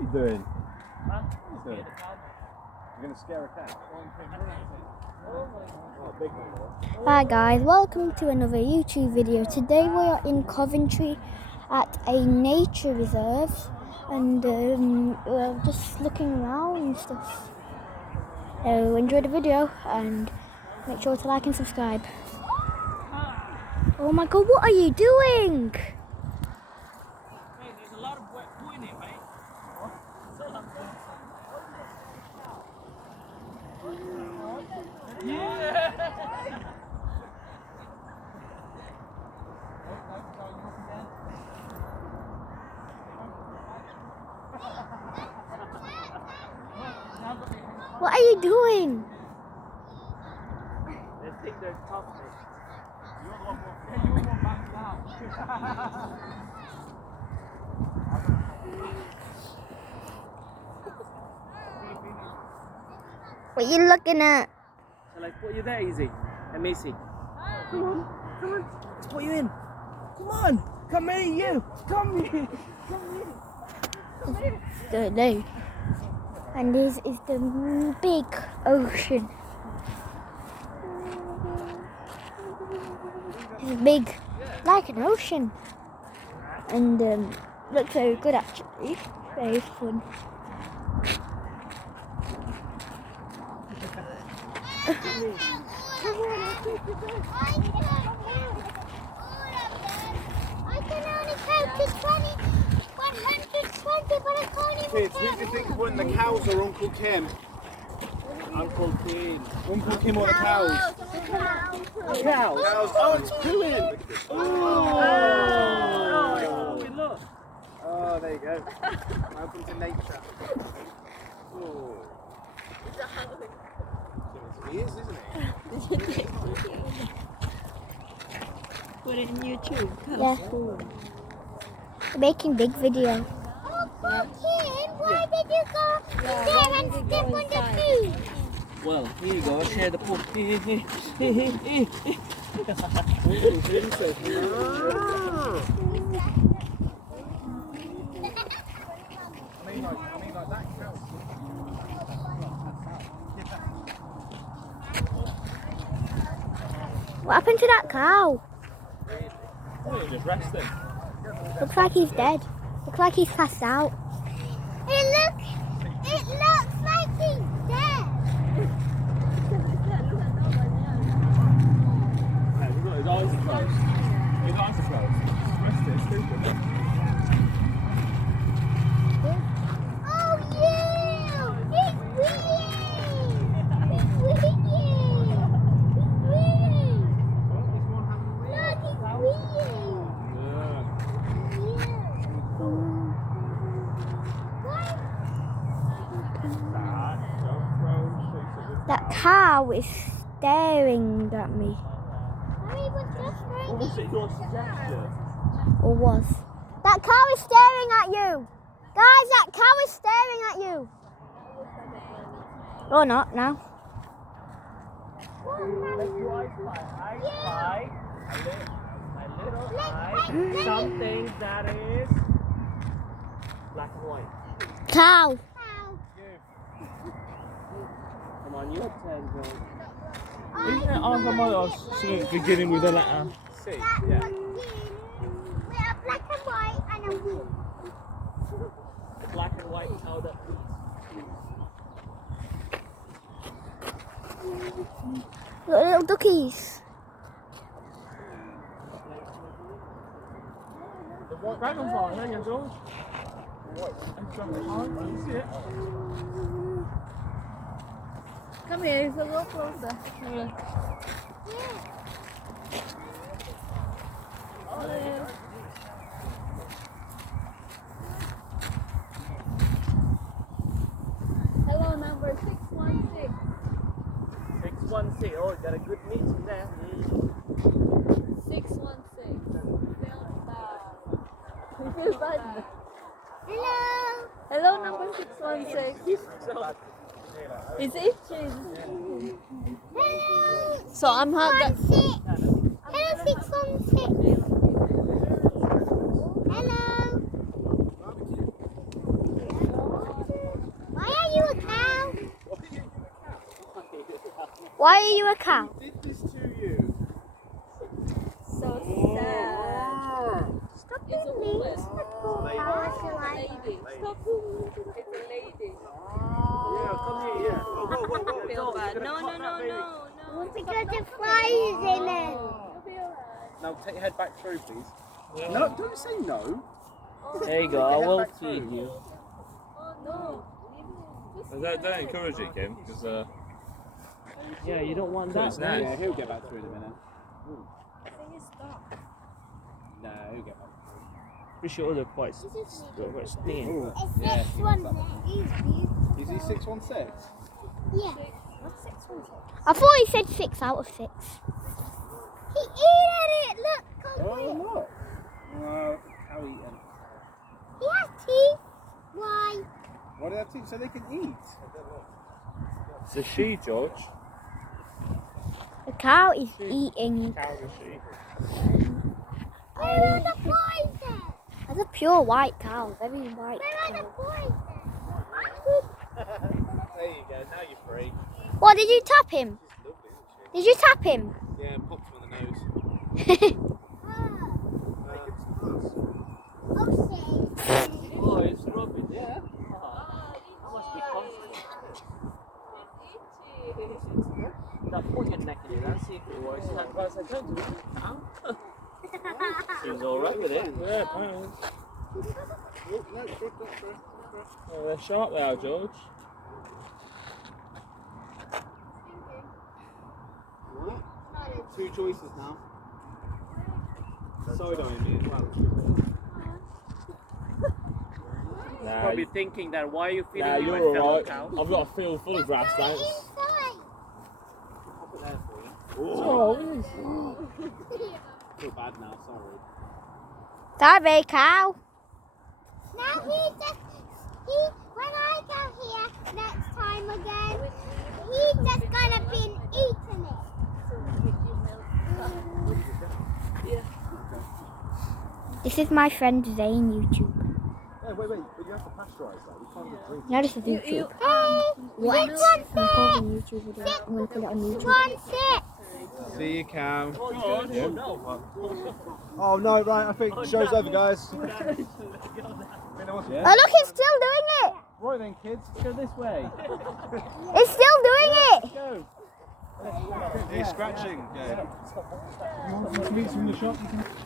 you doing? Huh? What are you doing? You're going to scare a cat? Oh, big one. Hi guys, welcome to another YouTube video. Today we are in Coventry at a nature reserve and we're just looking around and stuff. So enjoy the video and make sure to like and subscribe. Oh my god, what are you doing? Hey, there's a lot of poo in it, right? What are you doing? They think they're tough, mate. What are you looking at? Shall I put you there, Easy? And Macy. Come on. Let's put you in. Come on. Come here, you. Come here. Don't know. And this is the big ocean. It's big, like an ocean. And looks very good actually. Very fun. I can only count to 120, but I can't even Kids, who do you think won the cows or Uncle Kim? Uncle Kim. Uncle Kim or the cows? Cows. Cows. Oh, it's pooing! Look. Oh, there you go. Welcome to nature. Oh. He is, isn't he? Put it in YouTube. Yeah. We're making big video. Uncle Kim, why did you go there and step on the food? Well, here you go. Share the poo. I mean like that cow. What happened to that cow? Oh, you're just resting. Looks like he's dead. Looks like he's passed out. It looks like he's dead. Yeah, he's got his eyes closed. His eyes are closed. Resting, stupid. Oh yeah! It's winning! It's winning! It's winning! Look, it's winning! That cow is staring at me. Mommy was just running. Your suggestion? Or was. That cow is staring at you! Guys, that cow is staring at you! Or not now. My little eye. Something that is black and white. Cow! Come on, your turn, girl. Isn't it Uncle Mother's beginning with a letter C? Yeah. With a black and white and a blue. The black and white held up. Look, little duckies. The white dragonfly, hang on, George. White dragonfly, you see it? Come here, it's a little closer. Here. Hello, number 616. 616. Oh, you got a good meeting there. 616. Feels bad. Hello. Hello, number 616. Is it? Hello. So I'm hot. Hello, 616. Hello. Why are you a cow? Who did this to you? So sad. Stop It's a being woman. mean. It's a lady. Stop moving. It's a lady. Yeah, come here, yeah. I feel bad. No. Because the fly is in it. Now take your head back through, please. No, don't say no. There you go, I will feed you. No. Don't encourage it, Kim, because Yeah, you don't want that. it's nice. Yeah, he'll get back through in a minute. No, he'll get back Pretty sure they're quite stinging. through. It's Yeah, 6-1. Is he 616? Yeah. I thought he said 6 out of 6. He ate it. Look. Come Oh, here. look. Well, how eaten? He has teeth. Why? Why do they have teeth? So they can eat. It's a she, George. The cow is eating. Cow's a she. Where are the boys then? That's a pure white cow, very white Where are the cow. boys There you go. Now you're free. What, did you tap him? She's lovely, isn't Did you tap him? she? Yeah, popped him on the nose. then? Oh, shit. Oh, it's rubbing. Yeah. That must be comfortable. Now put your neck in it and see if it works. Stand by, say, don't do it. Seems alright with it. Yeah, apparently. Oh, no, throw. Oh, they're sharp they are, George. Right. 2 choices now. Side-eyeing me as well. Nah, Probably thinking that why are you feeding nah, me my you're fellow alright. cow? I've got a field full of grass, thanks. Inside. Pop it there for you. Oh, I feel bad now, sorry. Sorry, cow. Now when I go here next time again, he's just gonna be eating it. This is my friend Zane YouTube. Hey, wait, but you have to pasteurise that. You can't just drink. No, this is YouTube. What? I'm recording a YouTube video. I'm going to put it on YouTube. 6-1. See you, cow. Oh, no. Oh no, right, I think show's over, guys. Oh, look, it's still doing it. Right then, kids, go this way. It's still doing it. Go. He's scratching. Go. You want some meat from the shop?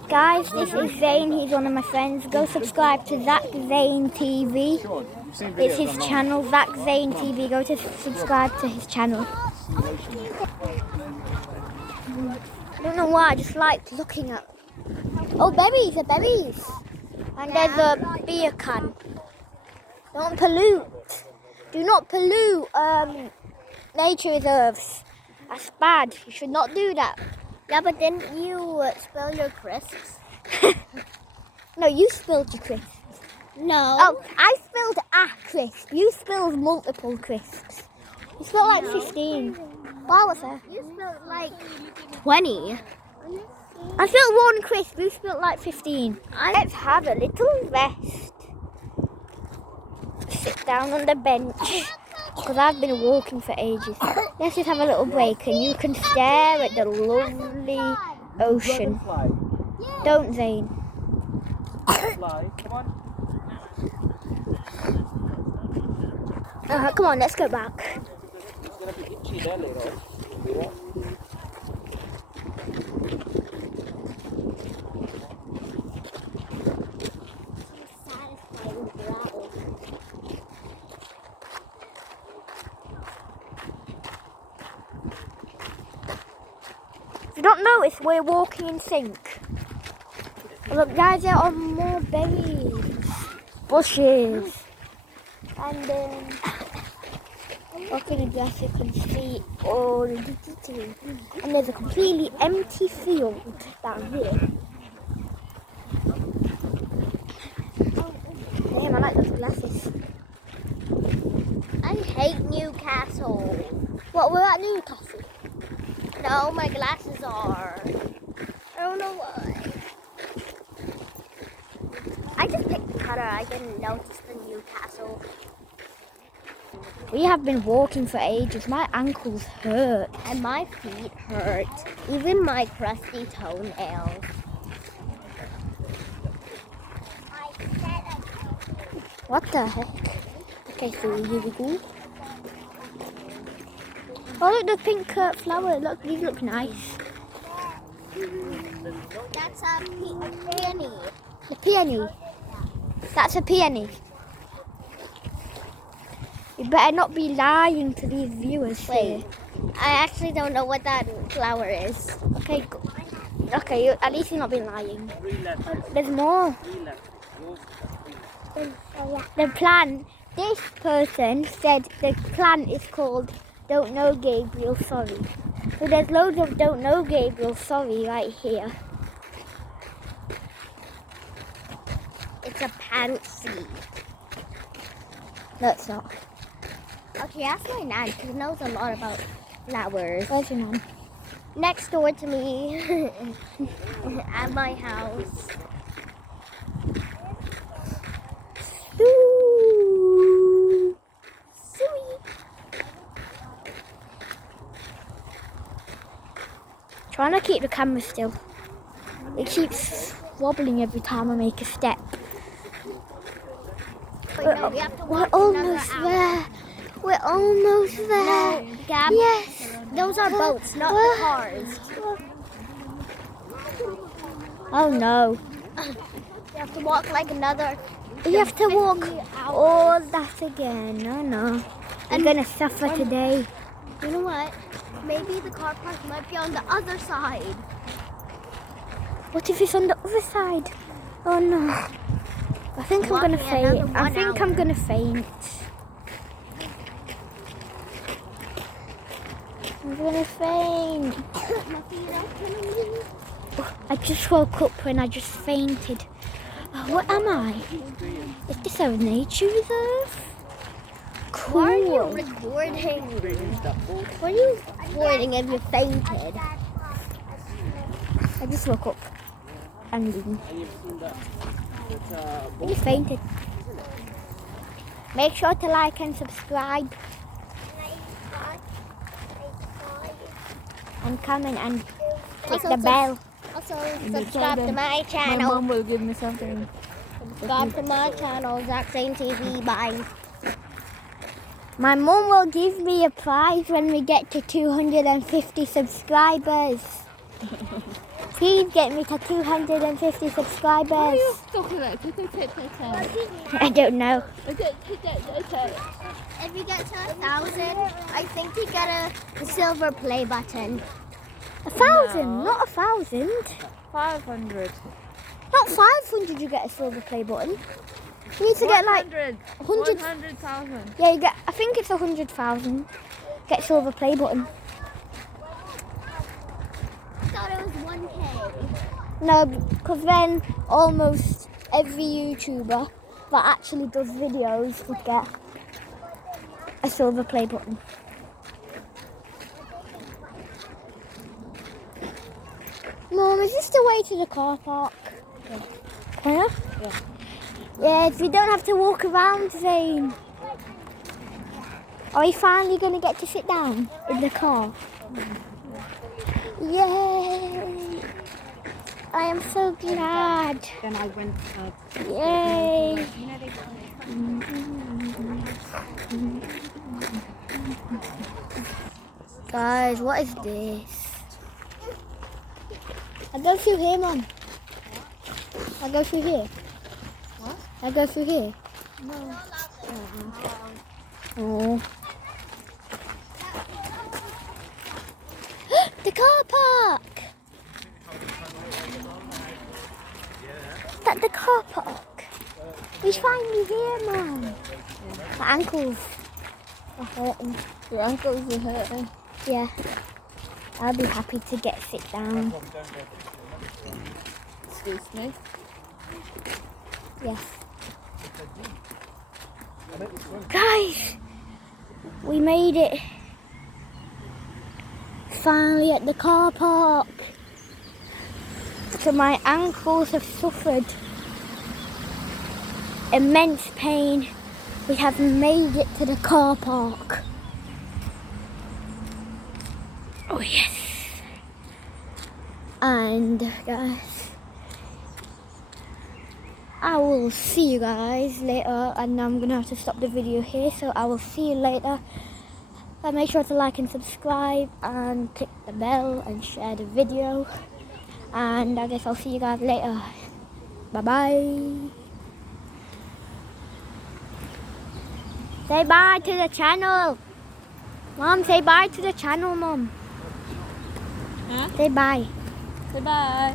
Guys, this is Zane. He's one of my friends. Go subscribe to Zach Zane TV. Sure, you've seen videos It's his online. channel, Zach Zane TV. Go to subscribe to his channel. I don't know why, I just like looking at. Oh, berries, the berries. And there's a beer can. Don't pollute. Do not pollute nature reserves. That's bad. You should not do that. Yeah, but didn't you spill your crisps? No, you spilled your crisps. No. Oh, I spilled a crisp. You spilled multiple crisps. You spilled like 15. Why was there? You spilled like 20. I spilled one crisp. You spilled like 15. Let's have a little rest. Sit down on the bench. Because I've been walking for ages. Let's just have a little break and you can stare at the lovely ocean. Don't, Zane. Fly. Come on. Come on, let's go back. It's going to be itchy there later on. If you don't notice, we're walking in sync. Look, guys, there are more berries, bushes, and up in the grass you can see all the details. And there's a completely empty field down here. Damn, I like those glasses. I hate Newcastle. What, we're at Newcastle? No, my glasses are. I don't know why. I just picked the color. I didn't notice the Newcastle. We have been walking for ages. My ankles hurt. And my feet hurt. Even my crusty toenails. What the heck? Okay, so here we go. Oh, look, the pink flower. Look, these look nice. That's a peony. The peony. That's a peony. You better not be lying to these viewers. Wait, I actually don't know what that flower is. Okay, okay. At least you're not being lying. There's more. The plant. This person said the plant is called "Don't Know Gabriel Sorry." So there's loads of "Don't Know Gabriel Sorry" right here. It's a pansy. No, it's not. Okay, ask my nan. She knows a lot about flowers. Where's your nan? Next door to me at my house. Ooh. Sweet. Trying to keep the camera still. It keeps wobbling every time I make a step. Wait, no, we have to We're walk almost another hour. there. We're almost there. No, Gab. Yes. Those are boats, not the cars. Oh no. You have to walk like another. You have to walk 50 hours. all that again. No, no. I'm gonna suffer today. You know what? Maybe the car park might be on the other side. What if it's on the other side? Oh no. I think I'm gonna Walking faint. another I 1 think I'm hour. gonna faint. I'm gonna faint. My feet are killing me. I just woke up and I just fainted. Oh, what am I? Is this a nature reserve? Cool. Why are you recording? Why are you recording if you fainted? I just woke up and And you've seen that I just fainted. Make sure to like and subscribe and comment and click the bell. Also, subscribe to my My channel. mom will give me something. Subscribe to my channel, Zach Zane TV. Bye. My mum will give me a prize when we get to 250 subscribers. Please get me to 250 subscribers. Talking like I don't know. If you get to 1,000, I think you get a silver play button. 1,000, not 1,000. 500. Not 500 you get a silver play button. You need to get like 100. 100,000. Yeah, you get, I think it's 100,000. Get silver play button. I thought it was 1K. No, because then almost every YouTuber that actually does videos would get a silver play button. Mum, is this the way to the car park? Yeah. Yes, we don't have to walk around, Zane. Are we finally going to get to sit down in the car? Yay! I am so glad. Then I went Yay! Guys, what is this? I go through here, Mum. I go through here. What? I go through here. No. Oh. The car park! Is that the car park? We finally here, Mum. My ankles are hurting. Your ankles are hurting. Yeah. I'll be happy to get sit down. Excuse me. Yes. Guys, we made it. Finally at the car park. So my ankles have suffered immense pain We have made it to the car park. Oh yes. And guys, I will see you guys later, and I'm gonna have to stop the video here, so I will see you later. Make sure to like and subscribe and click the bell and share the video, and I guess I'll see you guys later. Bye bye. Say bye to the channel. Mom, say bye to the channel, Mom. Huh? Say bye. Say bye.